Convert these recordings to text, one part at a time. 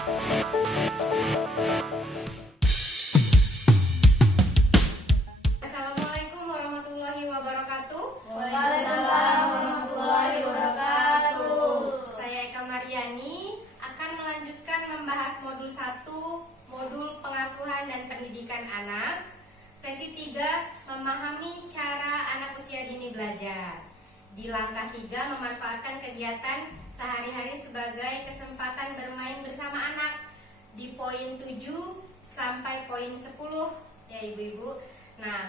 Assalamualaikum warahmatullahi wabarakatuh. Waalaikumsalam warahmatullahi wabarakatuh. Saya Eka Mariani akan melanjutkan membahas modul 1, modul pengasuhan dan pendidikan anak. Sesi 3, memahami cara anak usia dini belajar. Di langkah 3, memanfaatkan kegiatan sehari-hari sebagai kesempatan bermain bersama anak. Di poin 7 sampai poin 10 ya ibu-ibu. Nah,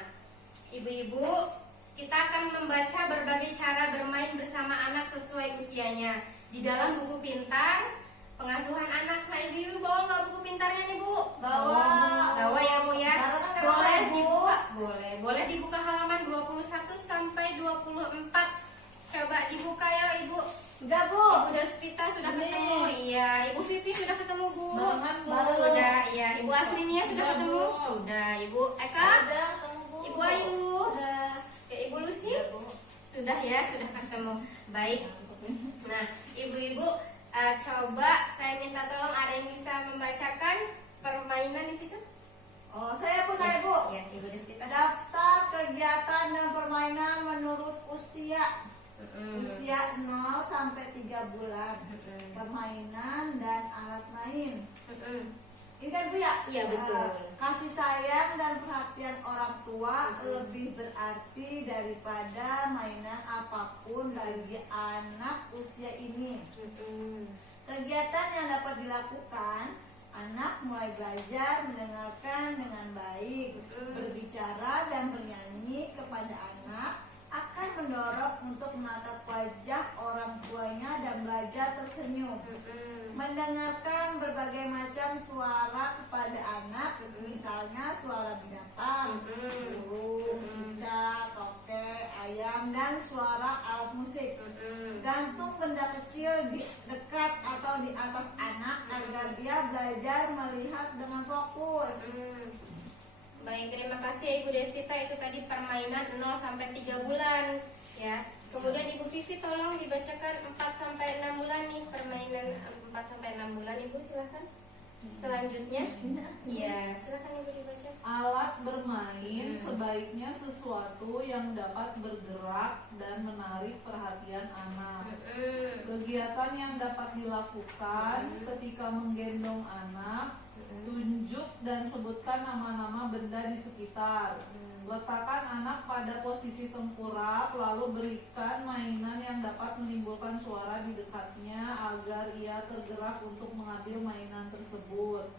ibu-ibu, kita akan membaca berbagai cara bermain bersama anak sesuai usianya di dalam buku pintar pengasuhan anak. Nah, ibu-ibu bawa nggak buku pintarnya nih, Bu? Bawa ya, Bu ya. Boleh dibuka, boleh dibuka halaman 21 sampai 24. Coba dibuka ya, Ibu. Sudah, Bu. Ibu Daspita sudah ketemu. Iya, Ibu Vivi sudah ketemu, Bu. Baru. Sudah, iya. Ibu Asrinia sudah ketemu. Bu. Sudah, Ibu Eka. Sudah ketemu, Bu. Ibu Ayu. Sudah. Ya, Ibu Lucy. Sudah ya, sudah ketemu. Baik. Nah, ibu-ibu, coba saya minta tolong ada yang bisa membacakan permainan di situ? Oh, saya Bu. Ya, Ibu Daspita. Daftar kegiatan dan permainan menurut usia. Usia 0 sampai 3 bulan. Permainan dan alat main. Ini kan Bu ya? Iya, betul. Kasih sayang dan perhatian orang tua lebih berarti daripada mainan apapun bagi anak usia ini. Kegiatan yang dapat dilakukan, anak mulai belajar mendengarkan dengan baik, berbicara dan bernyanyi kepada anak akan mendorong untuk menatap wajah orang tuanya dan belajar tersenyum. Mendengarkan berbagai macam suara kepada anak, misalnya suara binatang, burung, cicak, tokek, ayam, dan suara alat musik. Gantung benda kecil di dekat atau di atas anak agar dia belajar melihat dengan fokus. Baik, terima kasih Ibu Despita. Itu tadi permainan 0 sampai 3 bulan ya. Kemudian Ibu Vivi tolong dibacakan 4 sampai 6 bulan nih, permainan 4 sampai 6 bulan Ibu, silahkan. Selanjutnya, ya silahkan Ibu dibaca. Alat bermain sebaiknya sesuatu yang dapat bergerak dan menarik perhatian anak. Kegiatan yang dapat dilakukan ketika menggendong anak, tunjuk dan sebutkan nama-nama benda di sekitar. Letakkan anak pada posisi tengkurap, lalu berikan mainan yang dapat menimbulkan suara di dekatnya agar ia tergerak untuk mengambil mainan tersebut.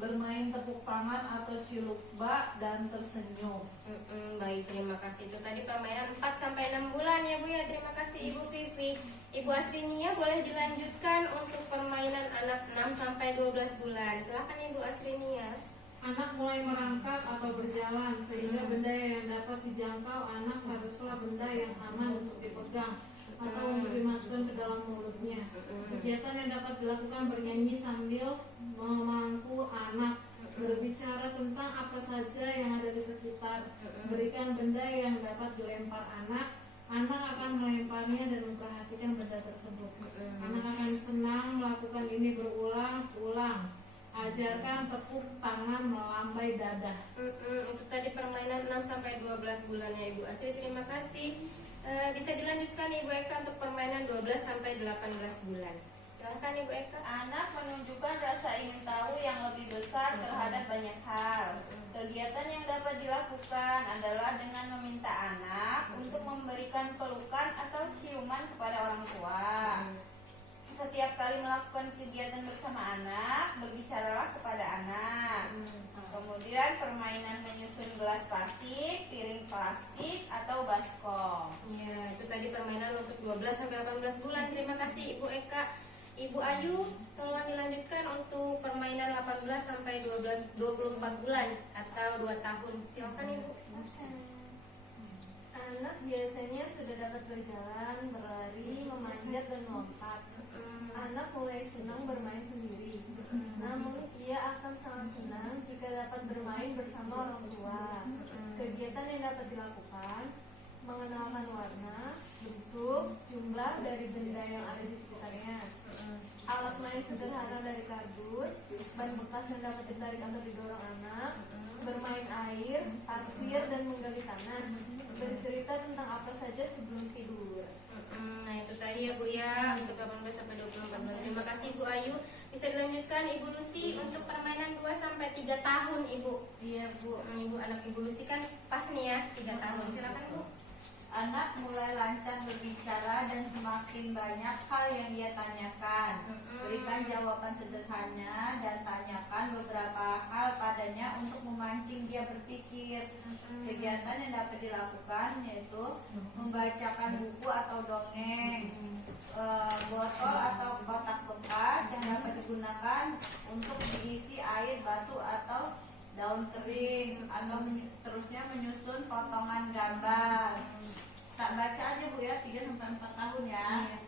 Bermain tepuk tangan atau ciluk bak dan tersenyum. Baik, terima kasih. Itu tadi permainan 4 sampai 6 bulan ya Bu ya. Terima kasih Ibu Vivi. Ibu Asrinia boleh dilanjutkan untuk permainan anak 6 sampai 12 bulan. Silahkan Ibu Asrinia. Anak mulai merangkak atau berjalan sehingga benda yang dapat dijangkau anak haruslah benda yang aman untuk dipegang atau untuk dimasukkan ke dalam mulutnya. Kegiatan yang dapat dilakukan bernyanyi sambil memangku anak, berbicara tentang apa saja yang ada di sekitar, berikan benda yang dapat dilempar anak. Anak akan melemparnya dan memperhatikan benda tersebut. Anak akan senang melakukan ini berulang-ulang. Ajarkan tepuk tangan melambai dada. Untuk tadi permainan 6 sampai 12 bulan ya Ibu Asri. Terima kasih. Bisa dilanjutkan Ibu Eka untuk permainan 12 sampai 18 bulan. Silahkan Ibu Eka. Anak menunjukkan rasa ingin tahu yang lebih besar terhadap banyak hal. Kegiatan yang dapat dilakukan adalah dengan meminta anak untuk memberikan pelukan atau ciuman kepada orang tua. Setiap kali melakukan kegiatan bersama anak, berbicaralah kepada anak. Kemudian permainan menyusun gelas plastik, piring plastik, atau baskom. Ya, itu tadi permainan untuk 12 sampai 18 bulan. Terima kasih Ibu Eka. Ibu Ayu, tolong dilanjutkan untuk permainan 18 sampai 24 bulan atau 2 tahun. Silakan Ibu. Anak biasanya sudah dapat berjalan, berlari, memanjat, dan melompat. Anak mulai senang bermain sendiri. Namun ia akan sangat senang jika dapat bermain bersama orang tua. Kegiatan yang dapat dilakukan, mengenalkan warna, bentuk, jumlah dari benda yang ada di sekitarnya. alat main sederhana dari kardus, ban bekas yang dapat ditarik atau didorong anak, bermain air, pasir, dan menggali tanah, bercerita tentang apa saja sebelum tidur. Nah itu tadi ya Bu ya, untuk 18 sampai 24 bulan. Terima kasih Bu Ayu. Bisa dilanjutkan Ibu Lucy untuk permainan 2 sampai 3 tahun Ibu. Iya Bu. Ibu anak Ibu Lucy kan pas nih ya 3 tahun. Silakan Bu. Anak mulai lancar berbicara dan semakin banyak hal yang dia tanyakan. Berikan jawaban sederhana dan tanyakan beberapa hal padanya untuk memancing dia berpikir. Kegiatan yang dapat dilakukan yaitu membacakan buku atau dongeng, botol atau kotak bekas yang dapat digunakan untuk diisi air, batu atau daun kering, atau terusnya menyusun potongan gambar. Tak baca aja Bu ya, 3-4 tahun ya. Iya.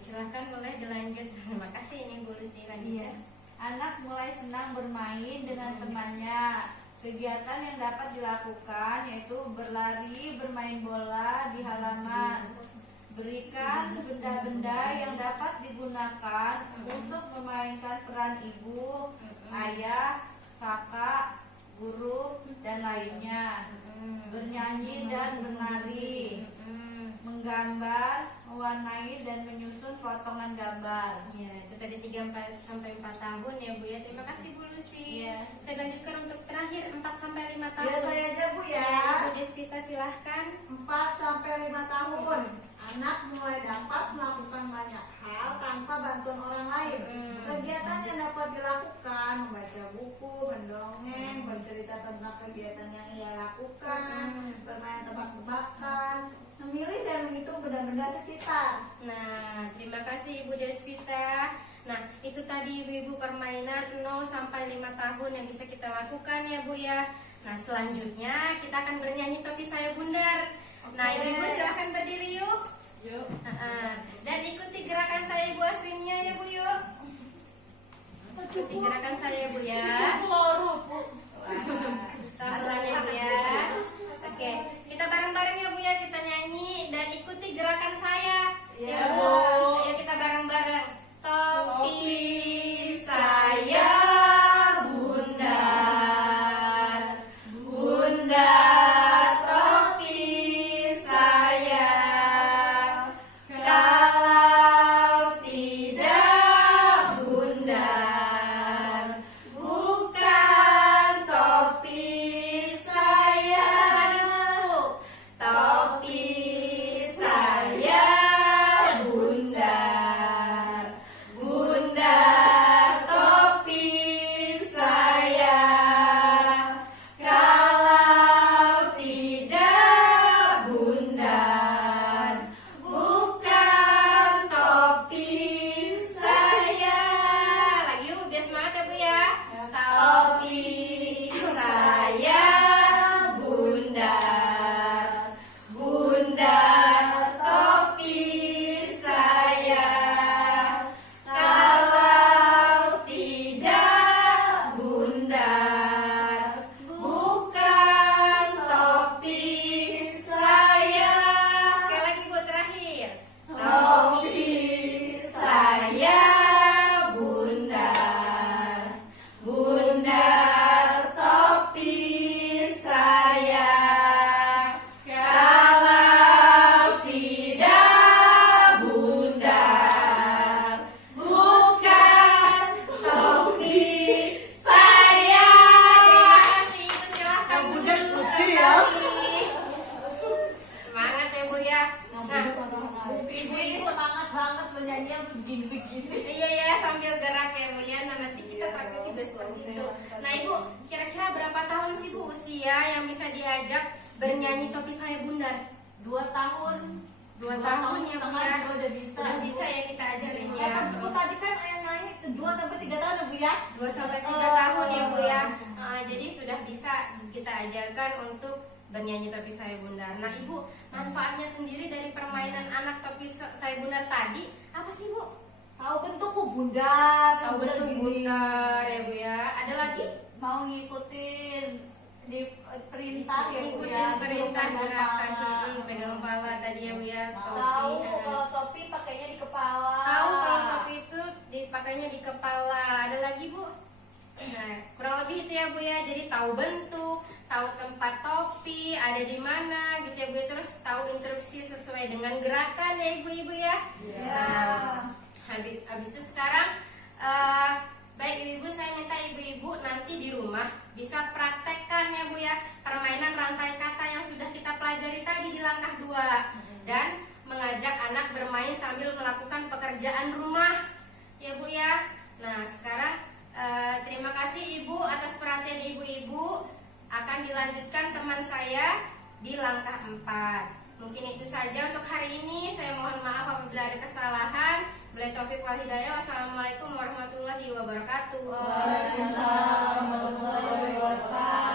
Silahkan boleh dilanjut. Terima kasih ini Bu Lucy lanjutkan. Anak mulai senang bermain dengan temannya. Kegiatan yang dapat dilakukan yaitu berlari, bermain bola di halaman. Berikan benda-benda yang dapat digunakan untuk memainkan peran ibu, ayah, kakak, guru, dan lainnya. Bernyanyi dan menari, menggambar, mewarnai, dan menyusun potongan gambar. Ya, itu tadi 3-4 tahun ya Bu ya. Terima kasih Bu Lucy. Iya. Saya lanjutkan untuk terakhir 4-5 tahun. Ya saya aja Bu ya. Bu Despita silahkan. 4-5 tahun. Anak mulai dapat melakukan banyak hal tanpa bantuan orang lain. Kegiatan yang dapat dilakukan membaca buku, mendongeng, bercerita tentang kegiatan yang ia lakukan, bermain tebak-tebakan, memilih dan menghitung benda-benda sekitar. Nah, terima kasih Ibu Despita. Nah, itu tadi Ibu permainan 0 sampai 5 tahun yang bisa kita lakukan ya Bu ya. Nah, selanjutnya kita akan bernyanyi Topi Saya Bundar. Nah, Ibu silahkan berdiri yuk. Yuk. Dan ikuti gerakan saya Ibu Asrinnya ya Bu yuk. Ikuti gerakan saya Bu ya. Pelan-pelan ya Bu ya. Oke, kita bareng-bareng ya Bu ya, kita nyanyi dan ikuti gerakan saya. Ya Bu. Ayo kita bareng-bareng. Topi saya bundar, bundar topi saya. Kalau tidak bundar, bukan topi saya. Ayo, topi saya bundar, bundar topi saya. Kalau tidak bundar, bukan topi saya. Lagi yuk, biar semangat ya Bu ya. Topi saya bundar, bundar topi saya. Kalau tidak bundar, bukan topi saya. Sekali lagi Bu terakhir. Topi saya bundar, bundar topi saya. Kalau tidak bundar, bukan topi saya. Terima kasih, itu silahkan bundar ya. Semangat ya Bu ya. Nah, ibu-ibu Semangat banget lo nyanyian begini-begini. iya ya, sambil gerak ya Bu ya. Nah, nanti kita praktek juga seperti itu. Nah Ibu, kira-kira berapa tahun sih Bu usia yang bisa diajak bernyanyi Topi Saya Bundar? 2 tahun. 2 tahun ya Bu setengah ya. juga udah bisa. Udah bisa ya kita ajarin Ya, ya. Bu tadi kan yang naik 2-3 tahun ya Bu ya. 2 sampai 3 tahun ya Bu ya. Jadi sudah bisa kita ajarkan untuk bernyanyi Topi Saya Bundar. Nah Ibu, manfaatnya sendiri dari permainan anak Topi Saya Bundar tadi apa sih Bu? Tahu bentuk Bu bundar, Tahu bentuk bundar ya Bu ya. Ada lagi? mau ngikutin di perintah ya Bu Ikutin ya. perintah Pegang gerakan kepala. pegang kepala tadi ya Bu ya. Tahu kalau topi pakainya di kepala. Tahu kalau topi itu lebih itu ya Bu ya. Jadi tahu bentuk, tahu tempat topi ada di mana gitu ya Bu. Terus tahu instruksi sesuai dengan gerakan ya Ibu-ibu ya. Nah, habis itu sekarang baik Ibu-ibu, saya minta Ibu-ibu nanti di rumah bisa praktekkan ya Bu ya permainan rantai kata yang sudah kita pelajari tadi di langkah 2 dan mengajak anak bermain sambil melakukan pekerjaan rumah ya Bu ya. Nah sekarang terima kasih Ibu atas perhatian Ibu-ibu. Akan dilanjutkan teman saya di langkah 4. Mungkin itu saja untuk hari ini. Saya mohon maaf apabila ada kesalahan. Billahi taufiq wal hidayah. Wassalamualaikum warahmatullahi wabarakatuh. Waalaikumsalam warahmatullahi wabarakatuh.